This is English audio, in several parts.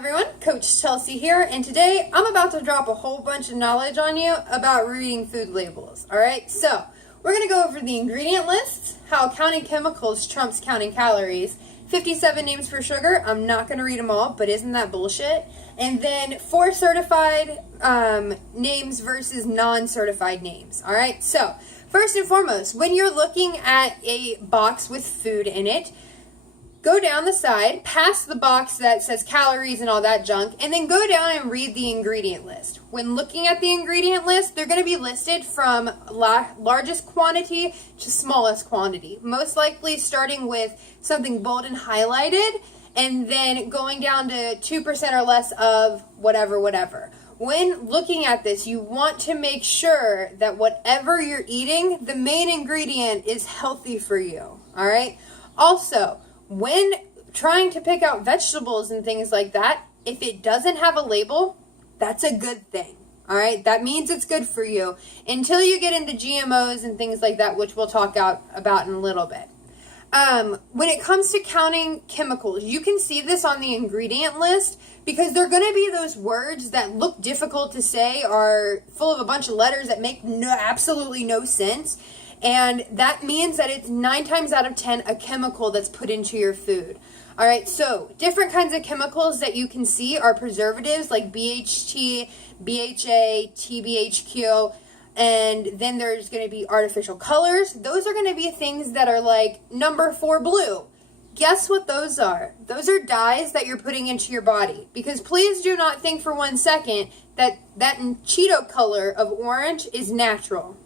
Everyone, Coach Chelsea here, and today I'm about to drop a whole bunch of knowledge on you about reading food labels. Alright, so we're going to go over the ingredient lists, how counting chemicals trumps counting calories, 57 names for sugar. I'm not going to read them all, but isn't that bullshit? And then 4 certified names versus non-certified names. Alright, so first and foremost, when you're looking at a box with food in it, go down the side, past the box that says calories and all that junk, and then go down and read the ingredient list. When looking at the ingredient list, they're going to be listed from largest quantity to smallest quantity. Most likely starting with something bold and highlighted, and then going down to 2% or less of whatever. When looking at this, you want to make sure that whatever you're eating, the main ingredient is healthy for you. All right? Also, when trying to pick out vegetables and things like that, if it doesn't have a label, that's a good thing. All right, that means it's good for you until you get into GMOs and things like that, which we'll talk about in a little bit. When it comes to counting chemicals, you can see this on the ingredient list because they're going to be those words that look difficult to say, are full of a bunch of letters that make absolutely no sense. And that means that it's 9 times out of 10 a chemical that's put into your food. All right, so different kinds of chemicals that you can see are preservatives like BHT, BHA, TBHQ, and then there's going to be artificial colors. Those are going to be things that are like number 4 blue. Guess what those are? Those are dyes that you're putting into your body. Because please do not think for 1 second that Cheeto color of orange is natural.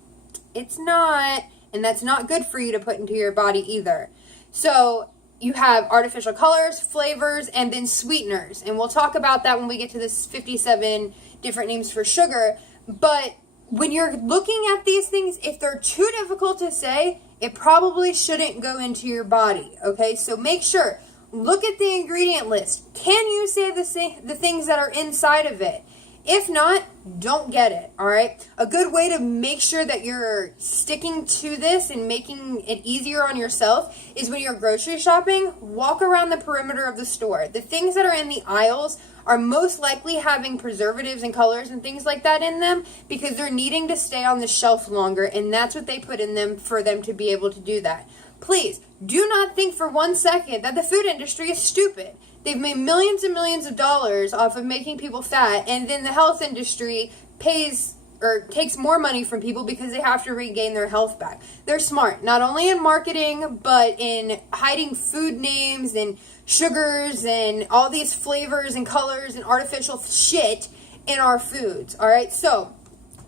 It's not, and that's not good for you to put into your body either. So you have artificial colors, flavors, and then sweeteners. And we'll talk about that when we get to this 57 different names for sugar. But when you're looking at these things, if they're too difficult to say, it probably shouldn't go into your body. Okay, so make sure, look at the ingredient list. Can you say the things that are inside of it? If not, don't get it, all right? A good way to make sure that you're sticking to this and making it easier on yourself is when you're grocery shopping, walk around the perimeter of the store. The things that are in the aisles are most likely having preservatives and colors and things like that in them because they're needing to stay on the shelf longer, and that's what they put in them for them to be able to do that. Please, do not think for 1 second that the food industry is stupid. They've made millions and millions of dollars off of making people fat, and then the health industry pays or takes more money from people because they have to regain their health back. They're smart, not only in marketing, but in hiding food names and sugars and all these flavors and colors and artificial shit in our foods, all right? So,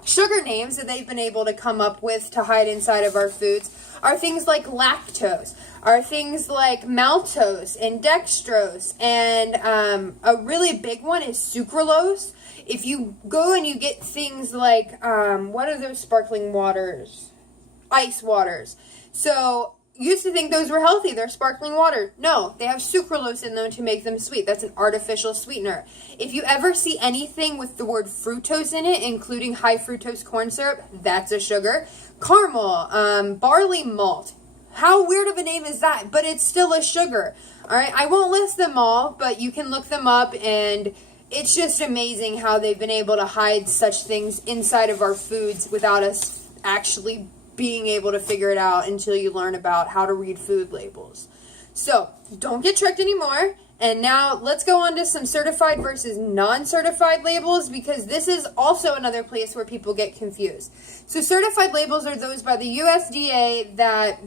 sugar names that they've been able to come up with to hide inside of our foods are things like lactose, are things like maltose and dextrose, and a really big one is sucralose. If you go and you get things like, what are those sparkling waters? Ice waters. So, used to think those were healthy. They're sparkling water. No, they have sucralose in them to make them sweet. That's an artificial sweetener. If you ever see anything with the word fructose in it, including high fructose corn syrup, that's a sugar. Caramel, barley malt. How weird of a name is that? But it's still a sugar. All right, I won't list them all, but you can look them up, and it's just amazing how they've been able to hide such things inside of our foods without us actually being able to figure it out until you learn about how to read food labels. So, don't get tricked anymore. And now let's go on to some certified versus non-certified labels, because this is also another place where people get confused. So certified labels are those by the USDA that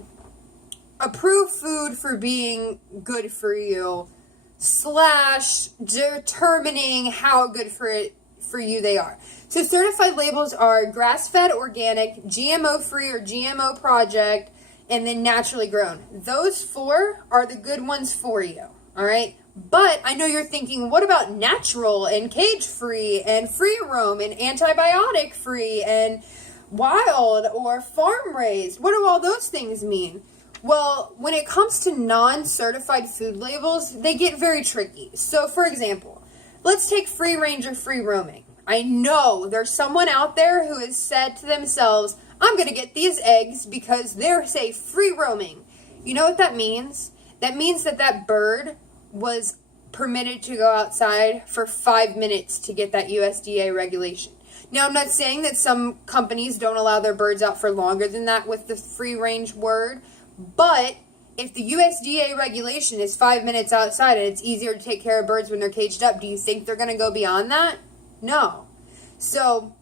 approve food for being good for you / determining how good for you they are. So certified labels are grass-fed, organic, GMO-free or GMO project, and then naturally grown. Those 4 are the good ones for you, all right? But I know you're thinking, what about natural and cage-free and free-roam and antibiotic-free and wild or farm-raised? What do all those things mean? Well, when it comes to non-certified food labels, they get very tricky. So, for example, let's take free-range or free-roaming. I know there's someone out there who has said to themselves, I'm going to get these eggs because they're, say, free-roaming. You know what that means? That means that bird was permitted to go outside for 5 minutes to get that USDA regulation. Now, I'm not saying that some companies don't allow their birds out for longer than that with the free range word, but if the USDA regulation is 5 minutes outside and it's easier to take care of birds when they're caged up, do you think they're going to go beyond that? No. So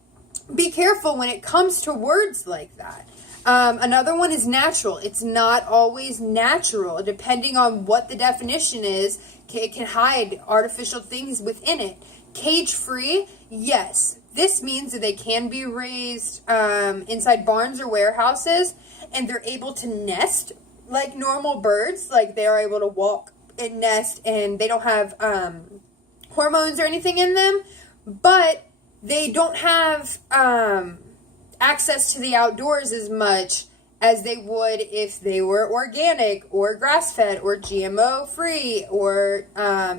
be careful when it comes to words like that. Another one is natural. It's not always natural. Depending on what the definition is, it can hide artificial things within it. Cage-free, yes. This means that they can be raised inside barns or warehouses, and they're able to nest like normal birds. Like, they are able to walk and nest, and they don't have hormones or anything in them, but they don't have access to the outdoors as much as they would if they were organic or grass-fed or GMO-free or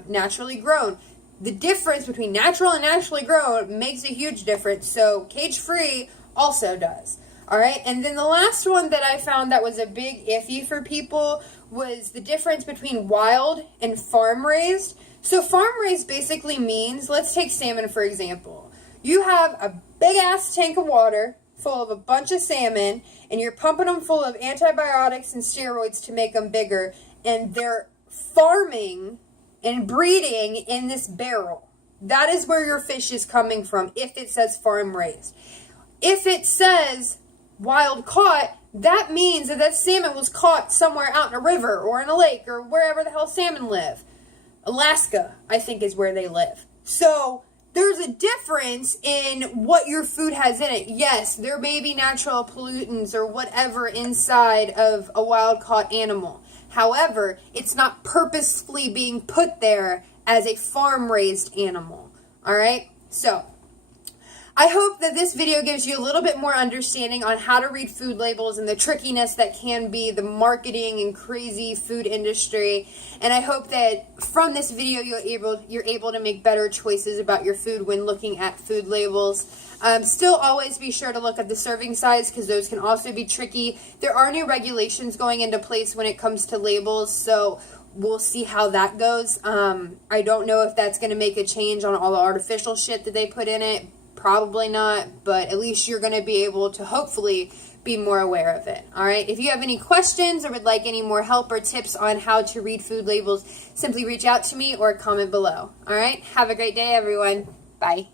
naturally grown. The difference between natural and naturally grown makes a huge difference, so cage-free also does. All right, and then the last one that I found that was a big iffy for people was the difference between wild and farm-raised. So farm-raised basically means, let's take salmon for example. You have a big-ass tank of water full of a bunch of salmon, and you're pumping them full of antibiotics and steroids to make them bigger, and they're farming and breeding in this barrel. That is where your fish is coming from if it says farm-raised. If it says wild caught, that means that that salmon was caught somewhere out in a river or in a lake or wherever the hell salmon live. Alaska, I think, is where they live. So there's a difference in what your food has in it. Yes, there may be natural pollutants or whatever inside of a wild caught animal. However, it's not purposefully being put there as a farm raised animal. All right? So I hope that this video gives you a little bit more understanding on how to read food labels and the trickiness that can be the marketing and crazy food industry. And I hope that from this video you're able to make better choices about your food when looking at food labels. Still always be sure to look at the serving size because those can also be tricky. There are new regulations going into place when it comes to labels, so we'll see how that goes. I don't know if that's going to make a change on all the artificial shit that they put in it. Probably not, but at least you're going to be able to hopefully be more aware of it. All right. If you have any questions or would like any more help or tips on how to read food labels, simply reach out to me or comment below. All right. Have a great day, everyone. Bye.